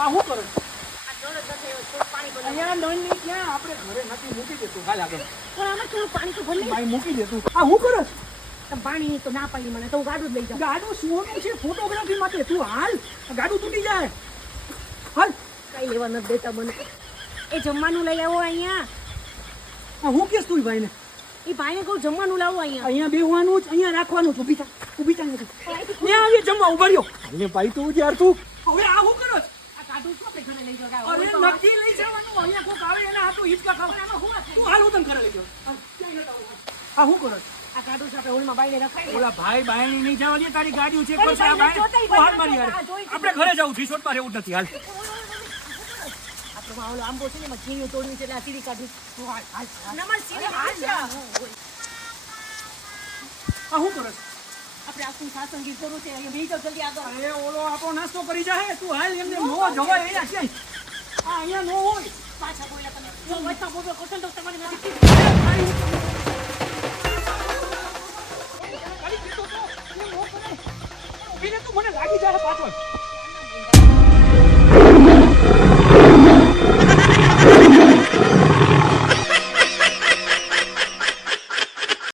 આ હું કરો આ જળ જ નથી આવ્યો, થોડું પાણી ભરી અહીંયા નળ ની ક્યાં આપણે ઘરે નથી મૂકી દેતું હાલ આગળ પણ આમાં થોડું પાણી તો ભરી ભાઈ મૂકી દેતું આ હું કરો પાણી તો ના પાડી મને તો હું ગાડું જ લઈ જાઉં. ગાડું સોનું છે ફોટોગ્રાફી માટે તું હાલ ગાડું તૂટી જાય હાલ કઈ લેવા નથી દેતા મને. એ જમવાનું લઈ આવો અહીંયા. આ હું કેસ તું ભાઈને એ ભાઈને કહું જમવાનું લાવો અહીંયા. અહીંયા બેહવાનું જ અહીંયા રાખવાનું છે ઊભી થા નથી ને આવી જમવા ઉભા રહ્યો અરે ભાઈ તું યાર તું હવે આ હું કરો આ ગાડું શું આપણે ઘરે લઈ જાવ? અરે નક્કી લઈ જવાનું અહીંયા કોક આવે એના હાથું હિચકા ખાવ તું હાલ હું તને ઘરે લઈ જાઉં આ હું કરો આ ગાડું છે આપણે હોલમાં બાઈને રખાઈ ઓલા ભાઈ બાયણી નહીં જવા દે તારી ગાડીઓ ચેક તારી કરશે આ ગાડીઓ ભાઈ જોતાય તું હાલ મારી યાર આ જોઈ છે. આપણે ઘરે જવું રિસોર્ટમાં રહેવું જ નથી હાલ આપણો ઓલો આંબો છે ને એમાં જીણીઓ તોડવી છે એટલે આ સીડી કાઢી. તું હાલ હાલ નમસ સીડી હાલ છે. આ હું કરો આપણે આખું સાસંગીત કરવું છે અહીંયા બેસી જાઓ જલ્દી આગળ. અરે ઓલો આપણો નાસ્તો કરી જાય તું હાલ એમને નો જવાય અહીંયા છે આ અહીંયા નો હોય પાછા બોલ્યા તમે. જો વચમાં બોલો કોટન તો તમારી નથી. તું મને લાગી જાય પાછળ